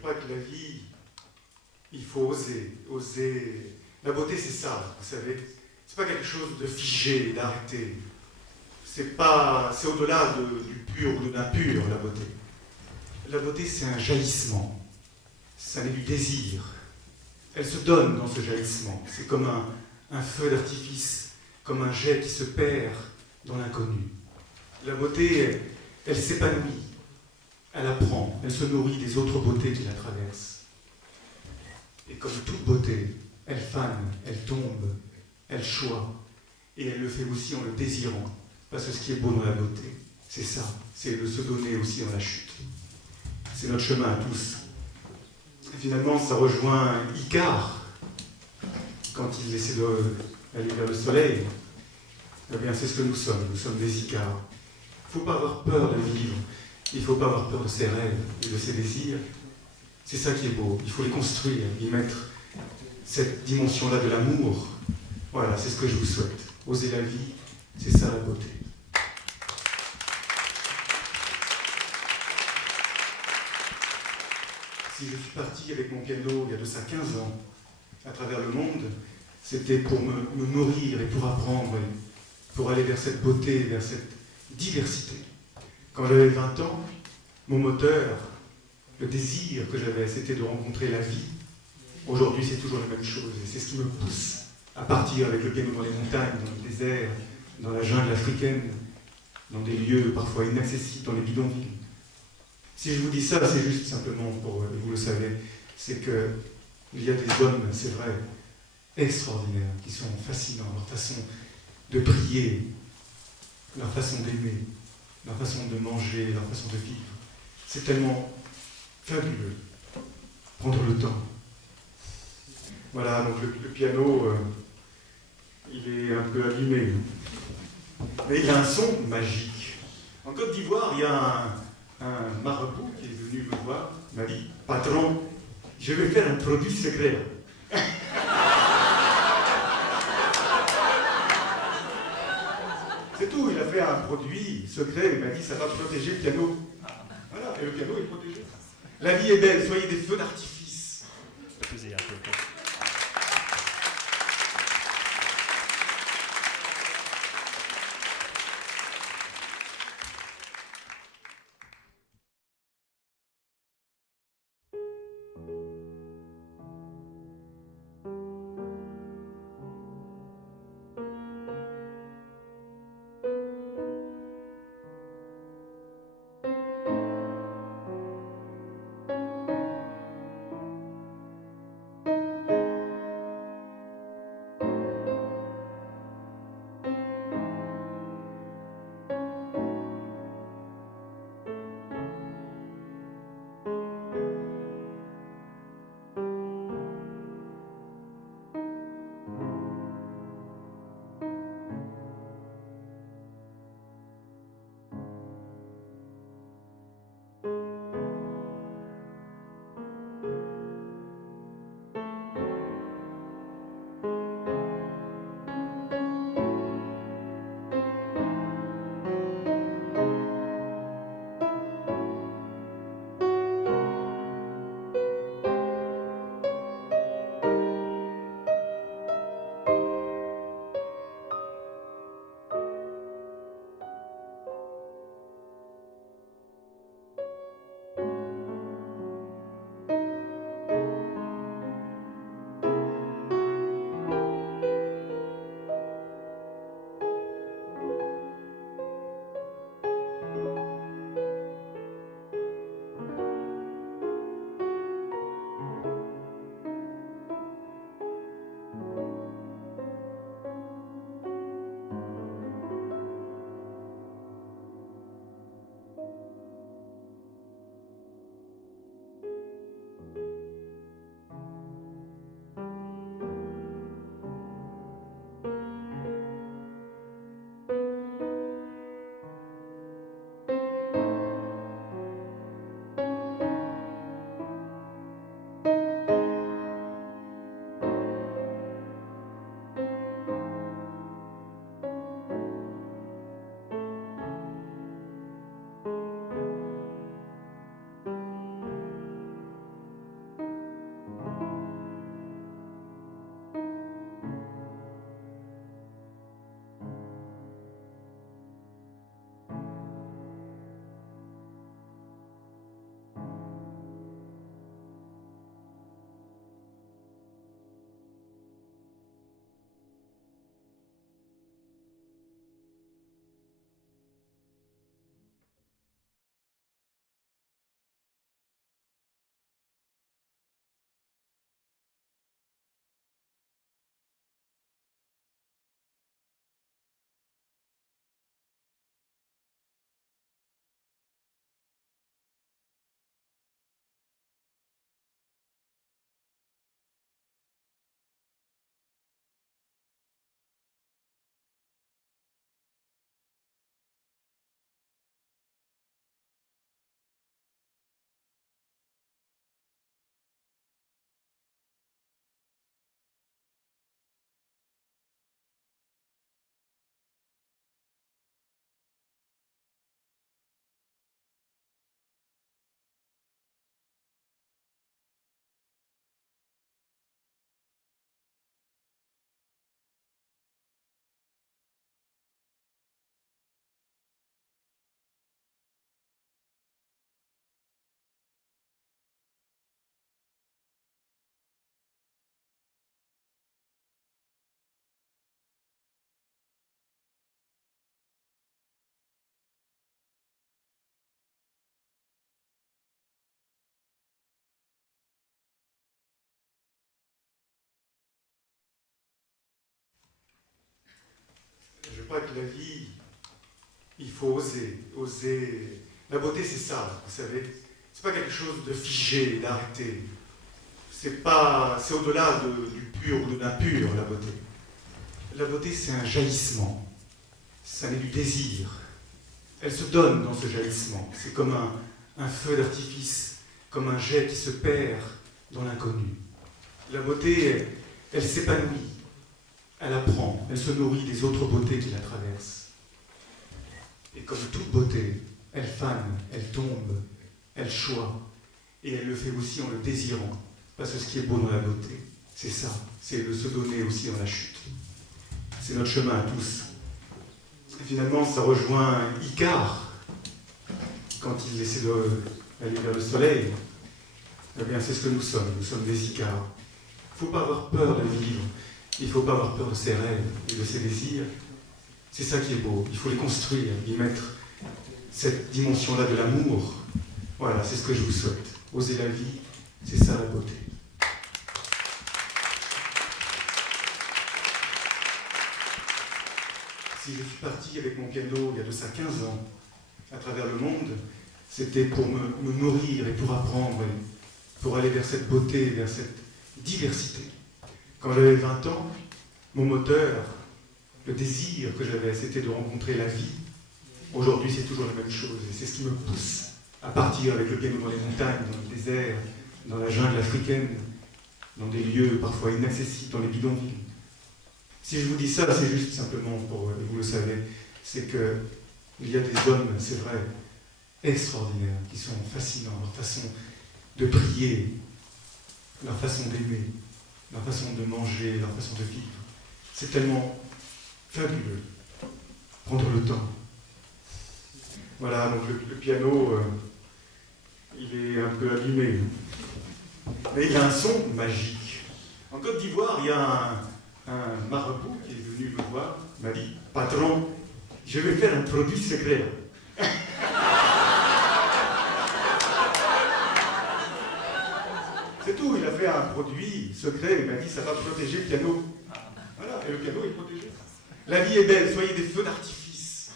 crois que la vie, il faut oser. Oser. La beauté, c'est ça, vous savez. C'est pas quelque chose de figé, d'arrêté. C'est au-delà du pur ou de l'impur, la beauté. La beauté, c'est un jaillissement. Ça n'est du désir. Elle se donne dans ce jaillissement. C'est comme un feu d'artifice, comme un jet qui se perd dans l'inconnu. La beauté, elle s'épanouit, elle apprend, elle se nourrit des autres beautés qui la traversent. Et comme toute beauté, elle fane, elle tombe, elle choit, et elle le fait aussi en le désirant. Parce que ce qui est beau dans la beauté, c'est ça, c'est de se donner aussi dans la chute. C'est notre chemin à tous. Et finalement, ça rejoint Icare, quand il essaie d'aller vers le soleil. Eh bien, c'est ce que nous sommes des Icares. Il ne faut pas avoir peur de vivre, il ne faut pas avoir peur de ses rêves et de ses désirs. C'est ça qui est beau, il faut les construire, y mettre cette dimension-là de l'amour. Voilà, c'est ce que je vous souhaite. Oser la vie, c'est ça la beauté. Si je suis parti avec mon piano il y a de ça 15 ans, à travers le monde, c'était pour me nourrir et pour apprendre, et pour aller vers cette beauté, vers cette diversité. Quand j'avais 20 ans, mon moteur, le désir que j'avais, c'était de rencontrer la vie. Aujourd'hui, c'est toujours la même chose, et c'est ce qui me pousse à partir avec le piano dans les montagnes, dans le désert, dans la jungle africaine, dans des lieux parfois inaccessibles, dans les bidonvilles. Si je vous dis ça, c'est juste simplement pour, vous le savez, c'est qu'il y a des hommes, c'est vrai, extraordinaires, qui sont fascinants, leur façon de prier, leur façon d'aimer, leur façon de manger, leur façon de vivre. C'est tellement fabuleux. Prendre le temps. Voilà, donc le piano, il est un peu abîmé. Mais il a un son magique. En Côte d'Ivoire, il y a un marabout qui est venu me voir, il m'a dit « Patron, je vais faire un produit secret. » C'est tout, il a fait un produit secret, il m'a dit « Ça va protéger le piano. » Voilà, et le piano est protégé. La vie est belle, soyez des feux d'artifice. crois que la vie, il faut oser, oser. La beauté, c'est ça, vous savez. C'est pas quelque chose de figé, d'arrêté. C'est au-delà du pur ou de l'impur, la beauté. La beauté, c'est un jaillissement. Ça n'est du désir. Elle se donne dans ce jaillissement. C'est comme un feu d'artifice, comme un jet qui se perd dans l'inconnu. La beauté, elle s'épanouit, elle apprend, elle se nourrit des autres beautés qui la traversent. Et comme toute beauté, elle fane, elle tombe, elle choit, et elle le fait aussi en le désirant. Parce que ce qui est beau dans la beauté, c'est ça, c'est de se donner aussi dans la chute. C'est notre chemin à tous. Et finalement, ça rejoint Icare, quand il essaie d'aller vers le soleil. Eh bien, c'est ce que nous sommes des Icares. Il ne faut pas avoir peur de vivre, il ne faut pas avoir peur de ses rêves et de ses désirs. C'est ça qui est beau, il faut les construire, y mettre cette dimension-là de l'amour. Voilà, c'est ce que je vous souhaite. Oser la vie, c'est ça la beauté. Si je suis parti avec mon piano il y a de ça 15 ans, à travers le monde, c'était pour me nourrir et pour apprendre, et pour aller vers cette beauté, vers cette diversité. Quand j'avais 20 ans, mon moteur, le désir que j'avais, c'était de rencontrer la vie. Aujourd'hui, c'est toujours la même chose, et c'est ce qui me pousse à partir avec le piano dans les montagnes, dans le désert, dans la jungle africaine, dans des lieux parfois inaccessibles, dans les bidonvilles. Si je vous dis ça, c'est juste simplement pour, vous le savez, c'est qu'il y a des hommes, c'est vrai, extraordinaires, qui sont fascinants, leur façon de prier, leur façon d'aimer, leur façon de manger, leur façon de vivre. C'est tellement fabuleux. Prendre le temps. Voilà, donc le piano, il est un peu abîmé. Mais il a un son magique. En Côte d'Ivoire, il y a un marabout qui est venu me voir, m'a dit « Patron, je vais faire un produit secret. » C'est tout, il a fait un produit secret, il m'a dit « Ça va protéger le piano. » Voilà, et le piano est protégé. La vie est belle, soyez des feux d'artifice.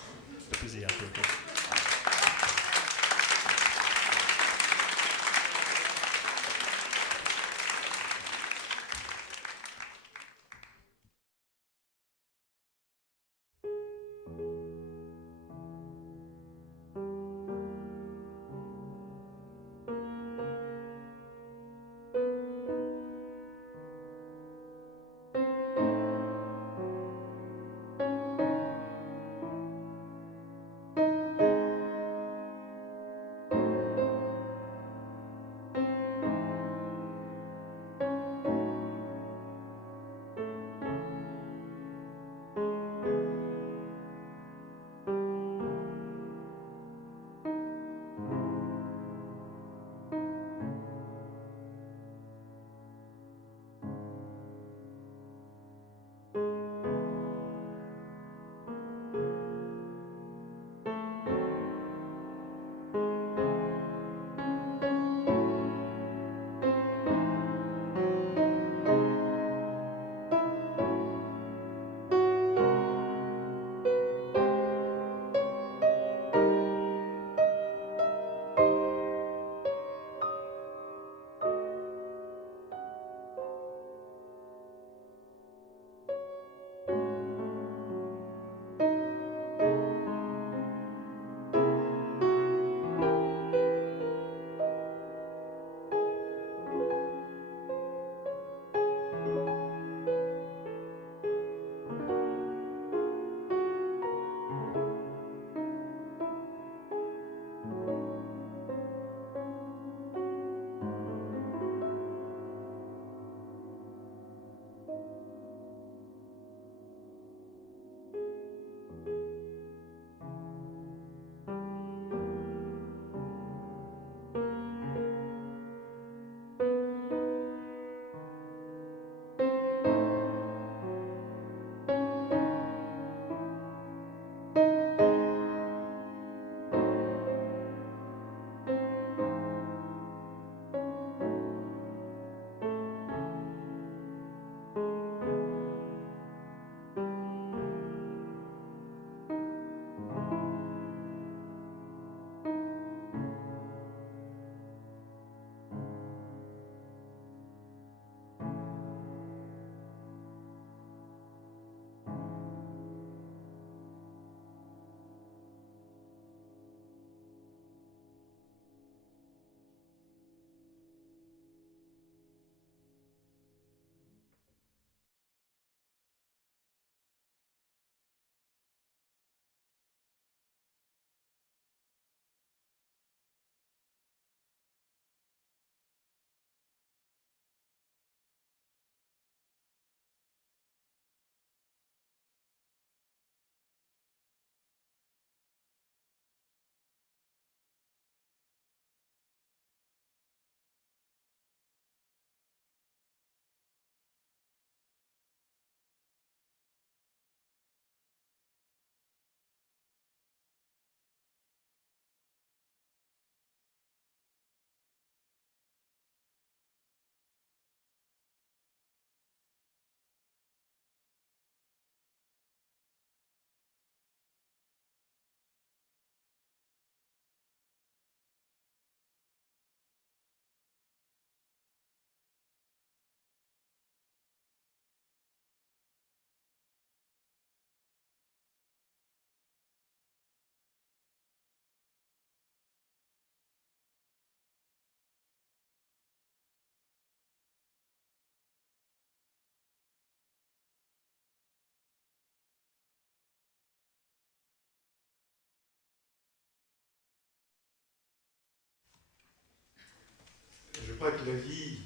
pas que la vie,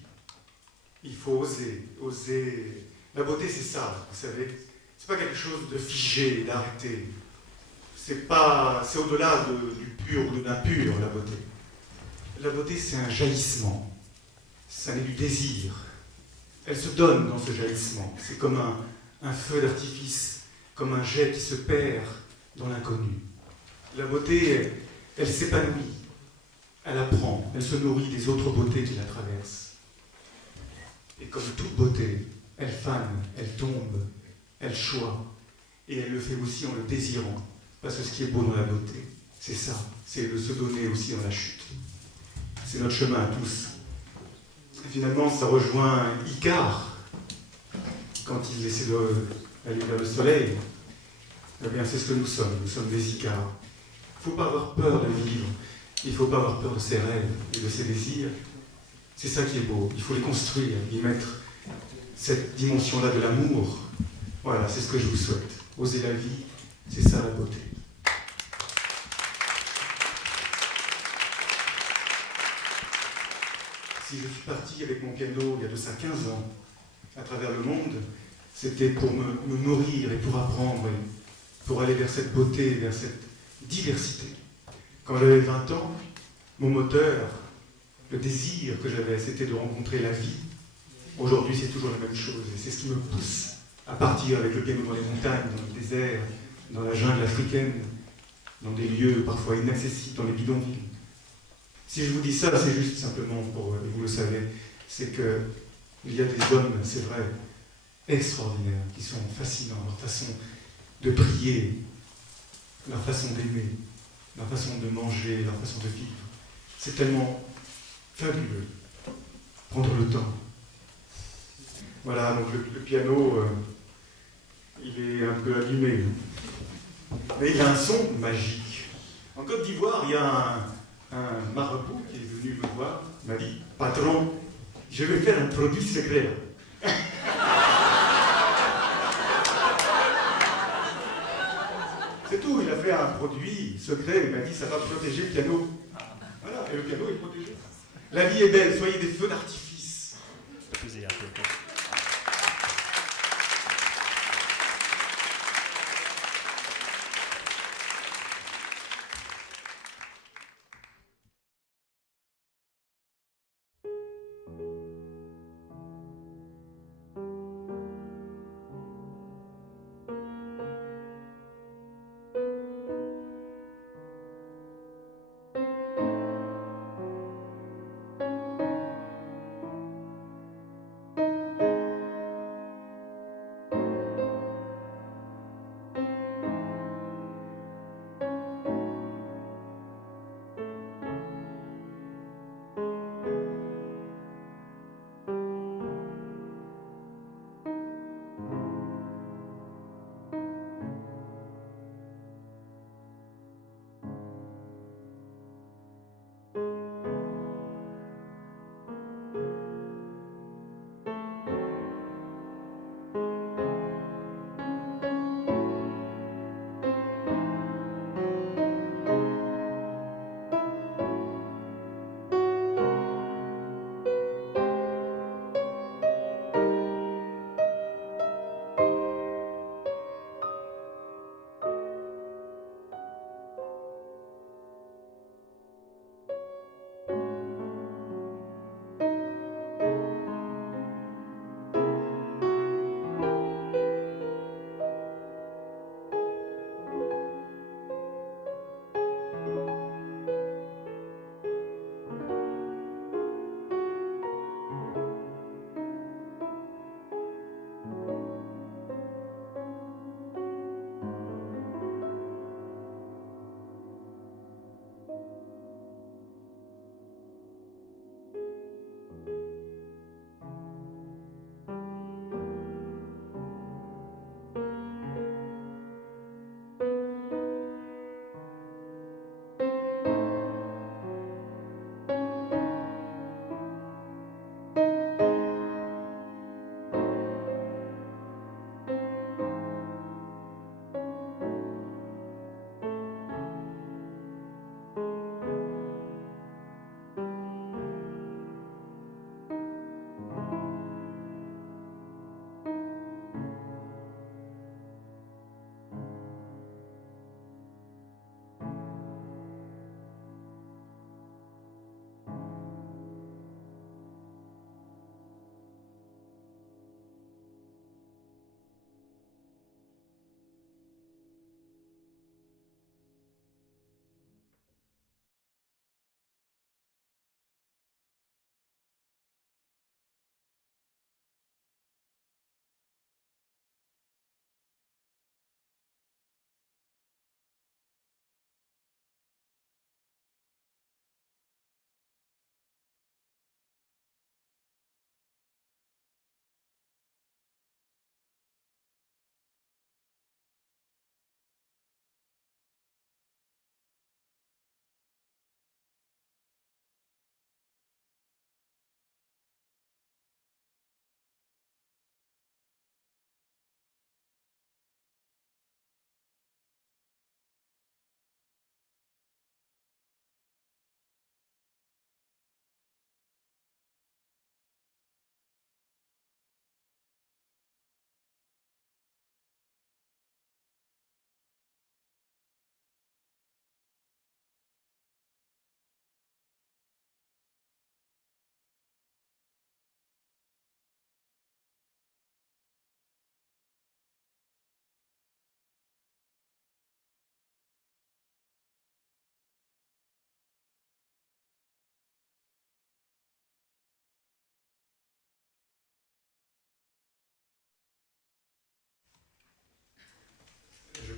il faut oser, oser. La beauté, c'est ça, vous savez. C'est pas quelque chose de figé, d'arrêté. C'est au-delà du pur ou de l'impur, la beauté. La beauté, c'est un jaillissement. Ça n'est du désir. Elle se donne dans ce jaillissement. C'est comme un feu d'artifice, comme un jet qui se perd dans l'inconnu. La beauté, elle s'épanouit, elle apprend, elle se nourrit des autres beautés qui la traversent. Et comme toute beauté, elle fane, elle tombe, elle choisit, et elle le fait aussi en le désirant. Parce que ce qui est beau dans la beauté, c'est ça, c'est de se donner aussi dans la chute. C'est notre chemin à tous. Et finalement, ça rejoint Icare, quand il essaie d'aller vers le soleil. Eh bien, c'est ce que nous sommes des Icares. Il ne faut pas avoir peur de vivre, il ne faut pas avoir peur de ses rêves et de ses désirs. C'est ça qui est beau, il faut les construire, y mettre cette dimension-là de l'amour. Voilà, c'est ce que je vous souhaite. Oser la vie, c'est ça la beauté. Si je suis parti avec mon piano il y a de ça 15 ans, à travers le monde, c'était pour me nourrir et pour apprendre, et pour aller vers cette beauté, vers cette diversité. Quand j'avais 20 ans, mon moteur, le désir que j'avais, c'était de rencontrer la vie. Aujourd'hui, c'est toujours la même chose, et c'est ce qui me pousse à partir avec le piano dans les montagnes, dans le désert, dans la jungle africaine, dans des lieux parfois inaccessibles, dans les bidonvilles. Si je vous dis ça, c'est juste simplement pour, et vous le savez, c'est qu'il y a des hommes, c'est vrai, extraordinaires, qui sont fascinants, leur façon de prier, leur façon d'aimer, leur façon de manger, leur façon de vivre. C'est tellement fabuleux. Prendre le temps. Voilà, donc le piano, il est un peu allumé. Mais il a un son magique. En Côte d'Ivoire, il y a un marabout qui est venu me voir, m'a dit « Patron, je vais faire un produit secret. » C'est tout, il a fait un produit secret, il m'a dit « Ça va protéger le piano. » Voilà, et le piano est protégé. La vie est belle, soyez des feux d'artifice.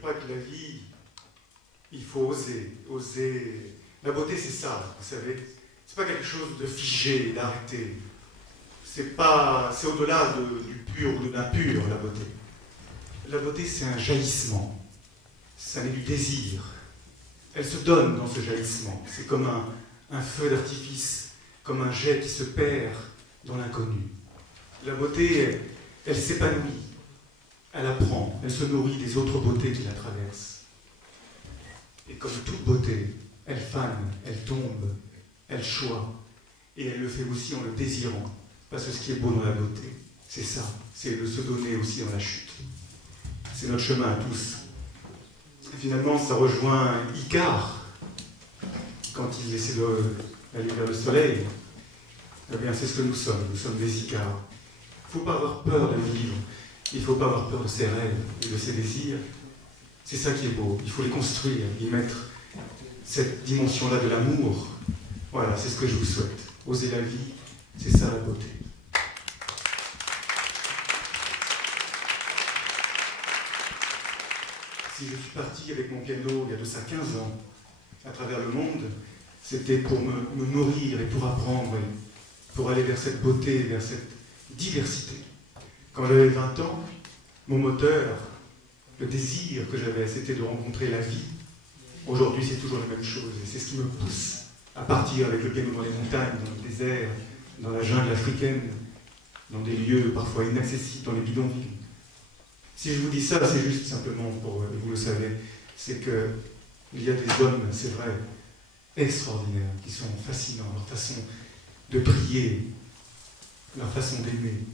crois que la vie, il faut oser. Oser. La beauté, c'est ça, vous savez. C'est pas quelque chose de figé, d'arrêté. C'est au-delà du pur ou de l'impur, la beauté. La beauté, c'est un jaillissement. Ça n'est du désir. Elle se donne dans ce jaillissement. C'est comme un feu d'artifice, comme un jet qui se perd dans l'inconnu. La beauté, elle s'épanouit, elle apprend, elle se nourrit des autres beautés qui la traversent. Et comme toute beauté, elle fane, elle tombe, elle choit, et elle le fait aussi en le désirant. Parce que ce qui est beau dans la beauté, c'est ça, c'est de se donner aussi dans la chute. C'est notre chemin à tous. Et finalement, ça rejoint Icare, quand il essaie d'aller vers le soleil. Eh bien, c'est ce que nous sommes des Icares. Il ne faut pas avoir peur de vivre, il ne faut pas avoir peur de ses rêves et de ses désirs. C'est ça qui est beau, il faut les construire, y mettre cette dimension-là de l'amour. Voilà, c'est ce que je vous souhaite. Oser la vie, c'est ça la beauté. Si je suis parti avec mon piano il y a de ça 15 ans, à travers le monde, c'était pour me nourrir et pour apprendre, et pour aller vers cette beauté, vers cette diversité. Quand j'avais 20 ans, mon moteur, le désir que j'avais, c'était de rencontrer la vie. Aujourd'hui, c'est toujours la même chose, et c'est ce qui me pousse à partir avec le piano dans les montagnes, dans le désert, dans la jungle africaine, dans des lieux parfois inaccessibles, dans les bidonvilles. Si je vous dis ça, c'est juste simplement pour, vous le savez, c'est qu'il y a des hommes, c'est vrai, extraordinaires, qui sont fascinants, leur façon de prier, leur façon d'aimer,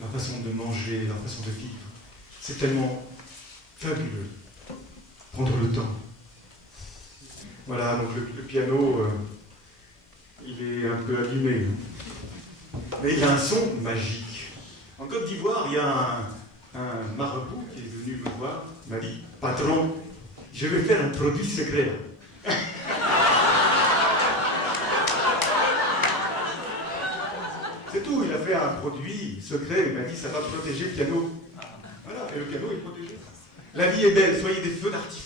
leur façon de manger, leur façon de vivre. C'est tellement fabuleux. Prendre le temps. Voilà, donc le piano, il est un peu abîmé. Mais il a un son magique. En Côte d'Ivoire, il y a un marabout qui est venu me voir, m'a dit « Patron, je vais faire un produit secret. » C'est tout, il a fait un produit secret, il m'a dit « Ça va protéger le piano. » Voilà, et le piano est protégé. La vie est belle, soyez des feux d'artifice.